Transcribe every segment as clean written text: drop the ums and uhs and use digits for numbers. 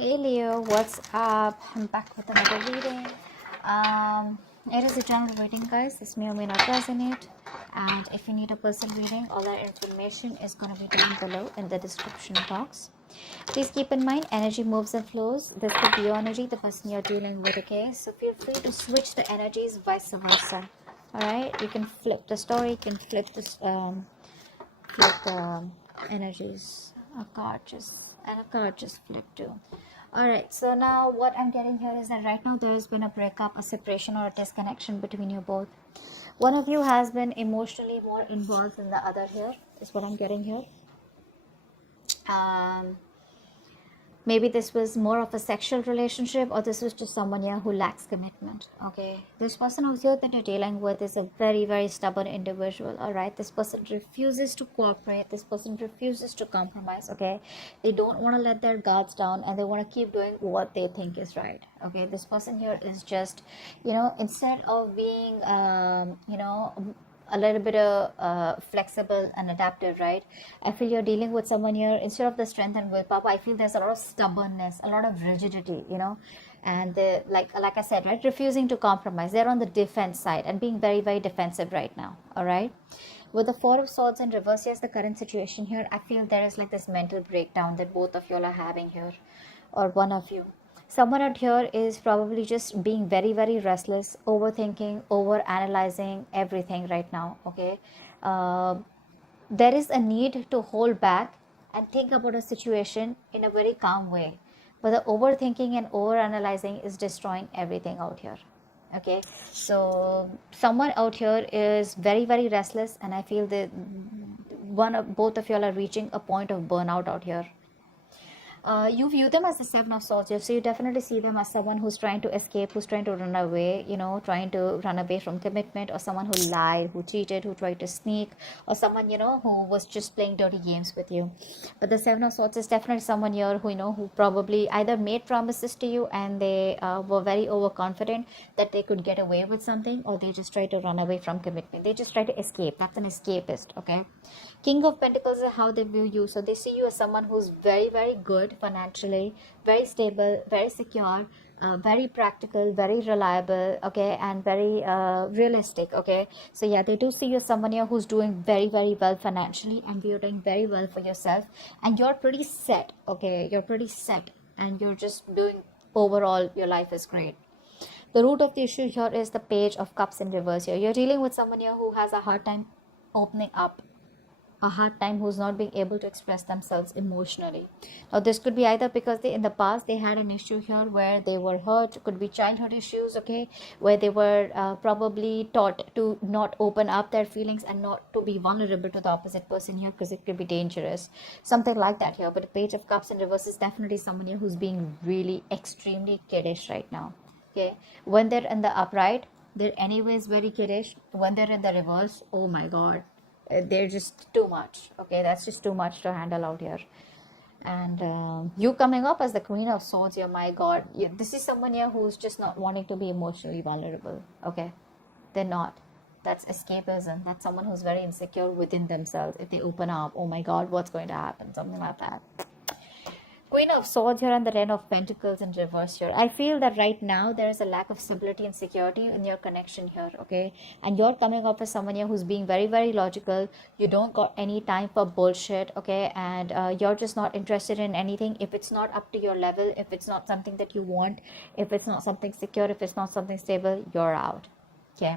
Hey Leo, what's up? I'm back with another reading. It is a general reading, guys. This may or may not resonate. And if you need a personal reading, all that information is going to be down below in the description box. Please keep in mind, energy moves and flows. This could be your energy, the person you're dealing with, okay? So feel free to switch the energies, vice versa. Alright? You can flip the story, you can flip this, flip the energies. A card just flipped too. Alright, so now what I'm getting here is that right now there has been a breakup, a separation, or a disconnection between you both. One of you has been emotionally more involved than the other here, is what I'm getting here. Maybe this was more of a sexual relationship, or this was just someone here who lacks commitment. Okay, this person out here that you're dealing with is a very, very stubborn individual. All right, this person refuses to cooperate, this person refuses to compromise. Okay, they don't want to let their guards down, and they want to keep doing what they think is right. Okay, this person here is just, instead of being a little bit of flexible and adaptive, right? I feel you're dealing with someone here, instead of the strength and willpower, I feel there's a lot of stubbornness, a lot of rigidity, and they, like I said, right, refusing to compromise. They're on the defense side and being very, very defensive right now. All right, with the Four of Swords in reverse, yes, the current situation here, I feel there is like this mental breakdown that both of you all are having here, or one of you. Someone out here is probably just being very, very restless, overthinking, over analyzing everything right now. Okay, there is a need to hold back and think about a situation in a very calm way, but the overthinking and over analyzing is destroying everything out here. Okay, so someone out here is very, very restless, and I feel that both of y'all are reaching a point of burnout out here. You view them as the Seven of Swords, so you definitely see them as someone who's trying to escape, who's trying to run away, trying to run away from commitment, or someone who lied, who cheated, who tried to sneak, or someone, who was just playing dirty games with you. But the Seven of Swords is definitely someone here who, who probably either made promises to you and they were very overconfident that they could get away with something, or they just try to run away from commitment. They just try to escape. That's an escapist, okay? King of Pentacles is how they view you. So they see you as someone who's very, very good financially, very stable, very secure, very practical, very reliable, okay, and very realistic, okay. So yeah, they do see you as someone here who's doing very, very well financially, and you're doing very well for yourself, and you're pretty set, okay. You're pretty set, and you're just doing overall, your life is great. The root of the issue here is the Page of Cups in reverse here. You're dealing with someone here who has a hard time opening up, a hard time, who's not being able to express themselves emotionally. Now this could be either because in the past they had an issue here where they were hurt, could be childhood issues, okay, where they were probably taught to not open up their feelings and not to be vulnerable to the opposite person here, because it could be dangerous, something like that here. But the Page of Cups in reverse is definitely someone here who's being really extremely kiddish right now. Okay, when they're in the upright, they're anyways very kiddish. When they're in the reverse, oh my god, they're just too much. Okay, that's just too much to handle out here. And you coming up as the Queen of Swords here, my god, this is someone here who's just not wanting to be emotionally vulnerable. Okay, they're not. That's escapism. That's someone who's very insecure within themselves. If they open up, oh my god, what's going to happen, something like that. Queen of Swords here and the Ten of Pentacles in reverse here. I feel that right now there is a lack of stability and security in your connection here, okay? And you're coming up as someone here who's being very, very logical. You don't got any time for bullshit, okay? And you're just not interested in anything. If it's not up to your level, if it's not something that you want, if it's not something secure, if it's not something stable, you're out, okay?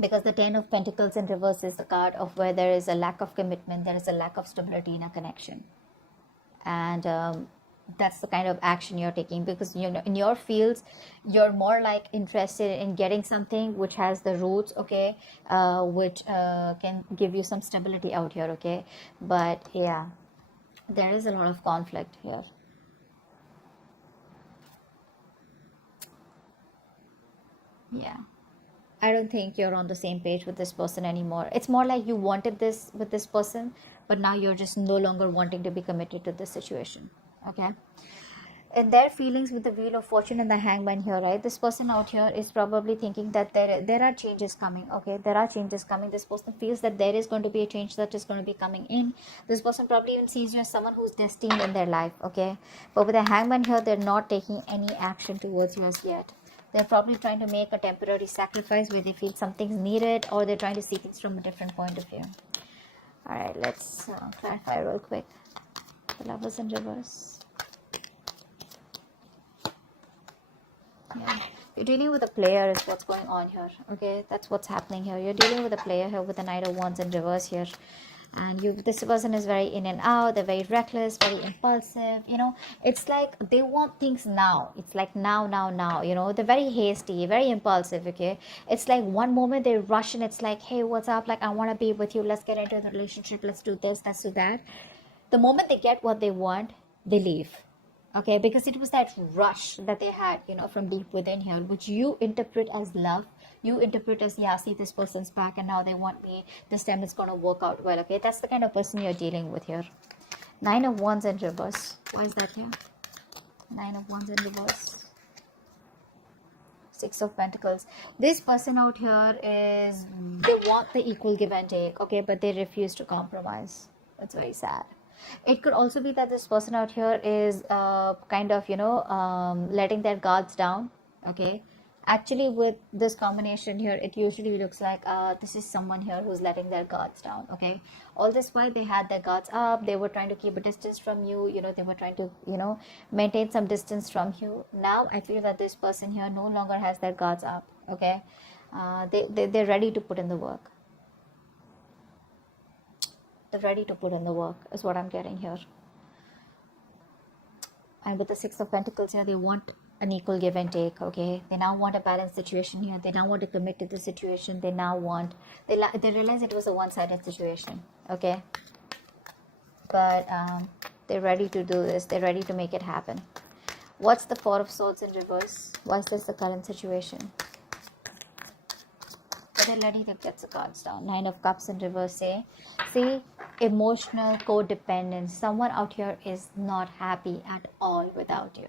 Because the Ten of Pentacles in reverse is the card of where there is a lack of commitment, there is a lack of stability in a connection. And that's the kind of action you're taking, because in your fields you're more like interested in getting something which has the roots, okay, which can give you some stability out here, okay. But yeah, there is a lot of conflict here. Yeah, I don't think you're on the same page with this person anymore. It's more like you wanted this with this person, but now you're just no longer wanting to be committed to this situation, okay. in their feelings with the Wheel of Fortune and the Hangman here, right? This person out here is probably thinking that there are changes coming. Okay, there are changes coming. This person feels that there is going to be a change that is going to be coming in. This person probably even sees you as someone who's destined in their life. Okay, but with the Hangman here, they're not taking any action towards you as yet. They're probably trying to make a temporary sacrifice where they feel something's needed, or they're trying to see things from a different point of view. All right, let's clarify real quick. The Lovers in reverse. Yeah. You're dealing with a player is what's going on here. Okay, that's what's happening here. You're dealing with a player here with the Knight of Wands in reverse here. And this person is very in and out. They're very reckless, very impulsive. You know, it's like they want things now. It's like now. You know, they're very hasty, very impulsive. Okay, it's like one moment they rush and it's like, hey, what's up? Like, I want to be with you. Let's get into the relationship. Let's do this. Let's do that. The moment they get what they want, they leave. Okay, because it was that rush that they had, you know, from deep within here, which you interpret as love. You interpret as, yeah, see, this person's back and now they want me. This time it's going to work out well. Okay, that's the kind of person you're dealing with here. 9 of Wands in reverse. Why is that here? 9 of Wands in reverse. 6 of Pentacles. This person out here is, they want the equal give and take. Okay, but they refuse to compromise. That's very sad. It could also be that this person out here is kind of, you know, letting their guards down. Okay, actually with this combination here, it usually looks like this is someone here who's letting their guards down. Okay, all this while they had their guards up, they were trying to keep a distance from you. You know, they were trying to, you know, maintain some distance from you. Now I feel that this person here no longer has their guards up. Okay, they're ready to put in the work. Ready to put in the work is what I'm getting here. And with the 6 of Pentacles here, they want an equal give and take. Okay, they now want a balanced situation here. They now want to commit to the situation. They now want, they realize it was a one-sided situation. Okay, but they're ready to do this. They're ready to make it happen. What's the 4 of Swords in reverse? Why is this the current situation? They're ready to get the cards down. 9 of Cups in reverse. See, emotional codependence. Someone out here is not happy at all without you.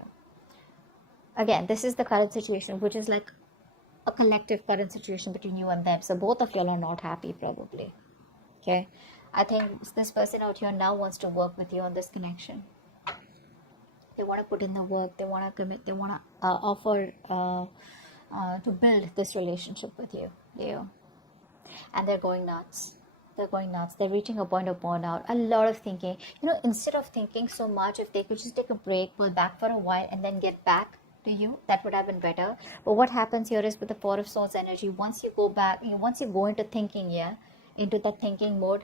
Again, this is the current situation, which is like a collective current situation between you and them. So both of y'all are not happy probably. Okay, I think this person out here now wants to work with you on this connection. They want to put in the work. They want to commit. They want to offer to build this relationship with you. And they're going nuts. They're reaching a point of burnout. A lot of thinking. You know, instead of thinking so much, if they could just take a break, pull back for a while, and then get back to you, that would have been better. But what happens here is with the 4 of Swords energy, once you go back, once you go into thinking, into that thinking mode,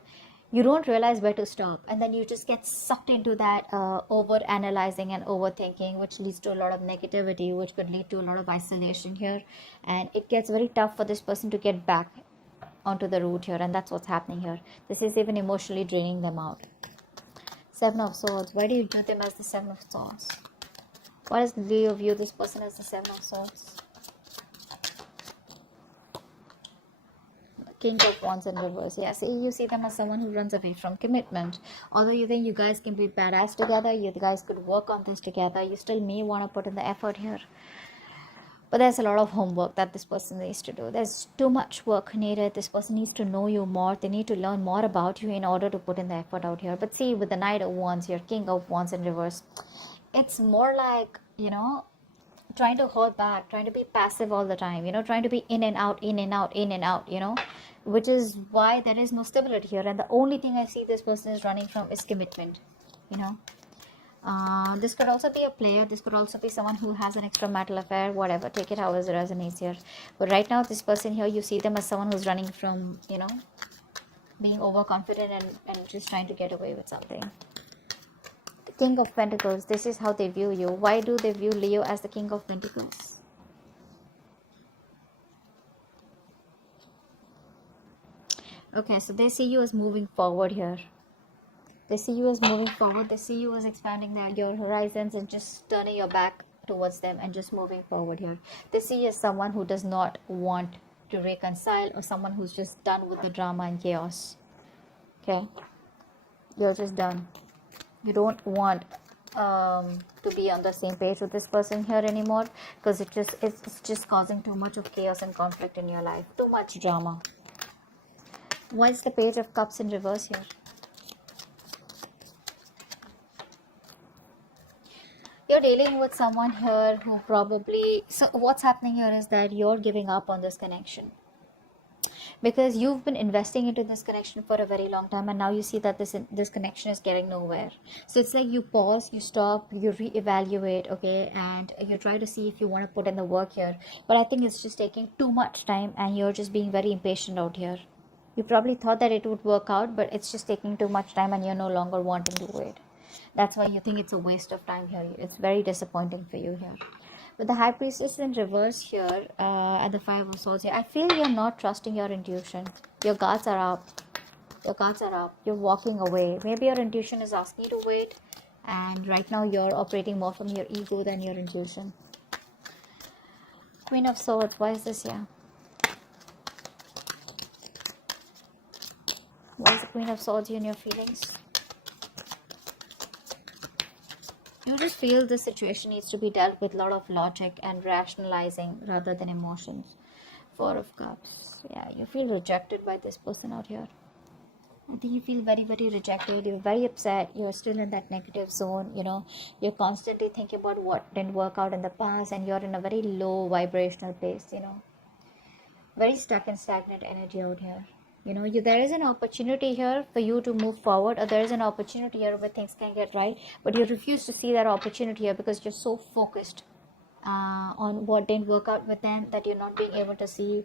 you don't realize where to stop, and then you just get sucked into that over analyzing and overthinking, which leads to a lot of negativity, which could lead to a lot of isolation here, and it gets very tough for this person to get back onto the route here, and that's what's happening here. This is even emotionally draining them out. 7 of Swords. Why do you view them as the 7 of Swords? Why does Leo view this person as the 7 of Swords? King of Wands in reverse. Yeah, see, you see them as someone who runs away from commitment. Although you think you guys can be badass together, you guys could work on this together, you still may want to put in the effort here. But there's a lot of homework that this person needs to do. There's too much work needed. This person needs to know you more. They need to learn more about you in order to put in the effort out here. But see, with the Knight of Wands here, King of Wands in reverse, it's more like, you know, trying to hold back, trying to be passive all the time, you know, trying to be in and out, you know, which is why there is no stability here. And the only thing I see this person is running from is commitment, you know. This could also be a player. This could also be someone who has an extramarital affair, whatever. Take it how it resonates here. But right now, this person here, you see them as someone who's running from, you know, being overconfident and just trying to get away with something. The King of Pentacles, this is how they view you. Why do they view Leo as the King of Pentacles? Okay, so they see you as moving forward here. They see you as moving forward. They see you as expanding your horizons and just turning your back towards them and just moving forward here. They see you as someone who does not want to reconcile, or someone who's just done with the drama and chaos. Okay? You're just done. You don't want to be on the same page with this person here anymore, because it's just causing too much of chaos and conflict in your life, too much drama. Why is the Page of Cups in reverse here? You're dealing with someone here who probably, so what's happening here is that you're giving up on this connection, because you've been investing into this connection for a very long time, and now you see that this connection is getting nowhere. So it's like you pause, you stop, you reevaluate, okay, and you try to see if you want to put in the work here, but I think it's just taking too much time, and you're just being very impatient out here. You probably thought that it would work out, but it's just taking too much time, and you're no longer wanting to wait. That's why you think it's a waste of time here. It's very disappointing for you here. With the High Priestess in reverse here, and the Five of Swords here, I feel you're not trusting your intuition. Your guards are up. Your guards are up. You're walking away. Maybe your intuition is asking you to wait, and right now you're operating more from your ego than your intuition. Queen of Swords, why is this here? Why is the Queen of Swords here in your feelings? You just feel this situation needs to be dealt with a lot of logic and rationalizing rather than emotions. Four of Cups. Yeah, you feel rejected by this person out here. I think you feel very, very rejected. You're very upset. You're still in that negative zone. You know, you're constantly thinking about what didn't work out in the past, and you're in a very low vibrational place, you know. Very stuck and stagnant energy out here. You know, there is an opportunity here for you to move forward, or there is an opportunity here where things can get right, but you refuse to see that opportunity here because you're so focused on what didn't work out with them that you're not being able to see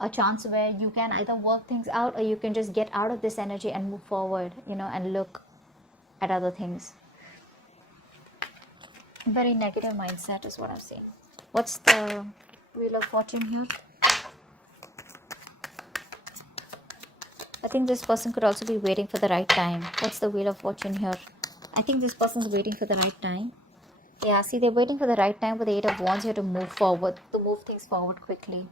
a chance where you can either work things out, or you can just get out of this energy and move forward, you know, and look at other things. Very negative mindset is what I'm seeing. What's the Wheel of Fortune here? I think this person could also be waiting for the right time. What's the Wheel of Fortune here? I think this person's waiting for the right time. Yeah, see, they're waiting for the right time with the Eight of Wands here to move forward, to move things forward quickly.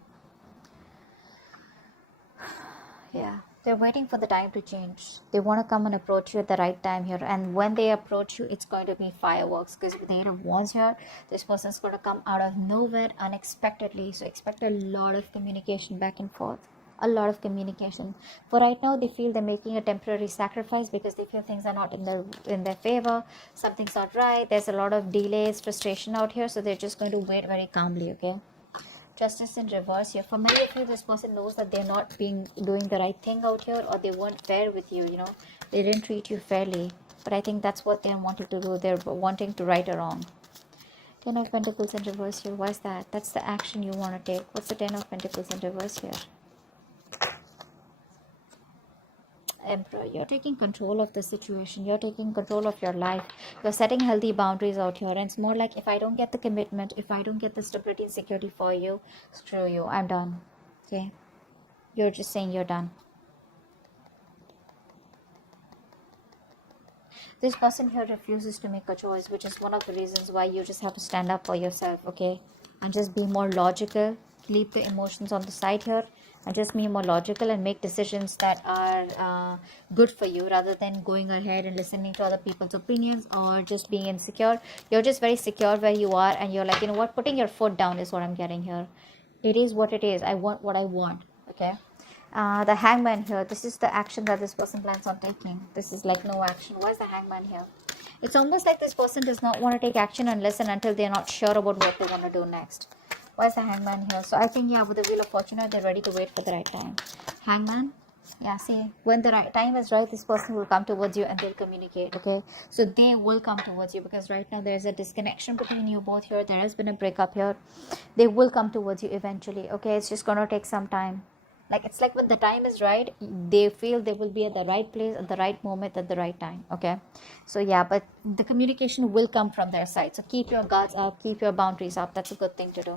Yeah, they're waiting for the time to change. They want to come and approach you at the right time here. And when they approach you, it's going to be fireworks. Because with the Eight of Wands here, this person's going to come out of nowhere unexpectedly. So expect a lot of communication back and forth. A lot of communication. For right now, they feel they're making a temporary sacrifice because they feel things are not in their favor. Something's not right. There's a lot of delays, frustration out here. So they're just going to wait very calmly, okay? Justice in reverse here. For many of you, this person knows that they're not doing the right thing out here, or they weren't fair with you, you know. They didn't treat you fairly. But I think that's what they're wanting to do. They're wanting to right a wrong. Ten of Pentacles in reverse here. Why is that? That's the action you want to take. What's the Ten of Pentacles in reverse here? Emperor, you're taking control of the situation. You're taking control of your life. You're setting healthy boundaries out here, and it's more like, if I don't get the commitment, if I don't get the stability and security for you, screw you, I'm done. Okay, you're just saying you're done. This person here refuses to make a choice, which is one of the reasons why you just have to stand up for yourself, okay, and just be more logical. Leave the emotions on the side here, and just be more logical and make decisions that are good for you, rather than going ahead and listening to other people's opinions or just being insecure. You're just very secure where you are, and you're like, you know what, putting your foot down is what I'm getting here. It is what it is. I want what I want, okay? The Hangman here, this is the action that this person plans on taking. This is like no action. Why is the Hangman here? It's almost like this person does not want to take action unless and until they're not sure about what they want to do next. Why is the Hangman here? So I think, yeah, with the Wheel of Fortune, they're ready to wait for the right time. Hangman, yeah, see, when the right time is right, this person will come towards you and they'll communicate, okay? So they will come towards you, because right now there's a disconnection between you both here. There has been a breakup here. They will come towards you eventually, okay? It's just going to take some time. Like, it's like when the time is right, they feel they will be at the right place at the right moment at the right time, okay? So yeah, but the communication will come from their side. So keep your guards up, keep your boundaries up. That's a good thing to do.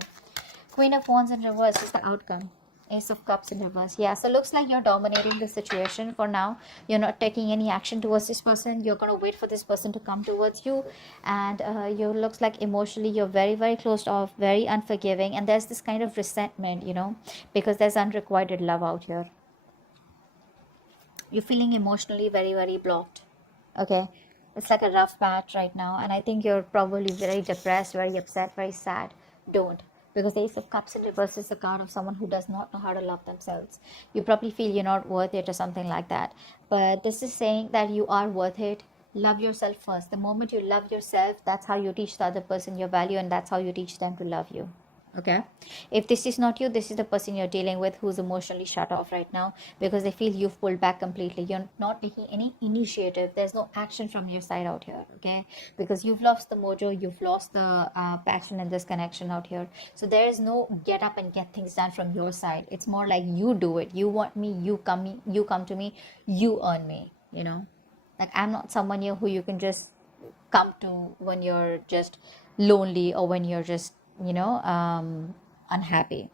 Queen of Wands in reverse is the outcome. Ace of Cups in reverse. Yeah, so looks like you're dominating the situation for now. You're not taking any action towards this person. You're going to wait for this person to come towards you. And you looks like emotionally you're very, very closed off, very unforgiving. And there's this kind of resentment, you know, because there's unrequited love out here. You're feeling emotionally very, very blocked. Okay. It's like a rough patch right now, and I think you're probably very depressed, very upset, very sad. Don't. Because the Ace of Cups in reverse is the card of someone who does not know how to love themselves. You probably feel you're not worth it or something like that. But this is saying that you are worth it. Love yourself first. The moment you love yourself, that's how you teach the other person your value, and that's how you teach them to love you. Okay, if this is not you, this is the person you're dealing with who's emotionally shut off right now because they feel you've pulled back completely. You're not taking any initiative. There's no action from your side out here. Okay, because you've lost the mojo, you've lost the passion in this connection out here. So there is no get up and get things done from your side. It's more like you do it. You want me, you come to me, you earn me. Like I'm not someone here who you can just come to when you're just lonely or when you're just unhappy.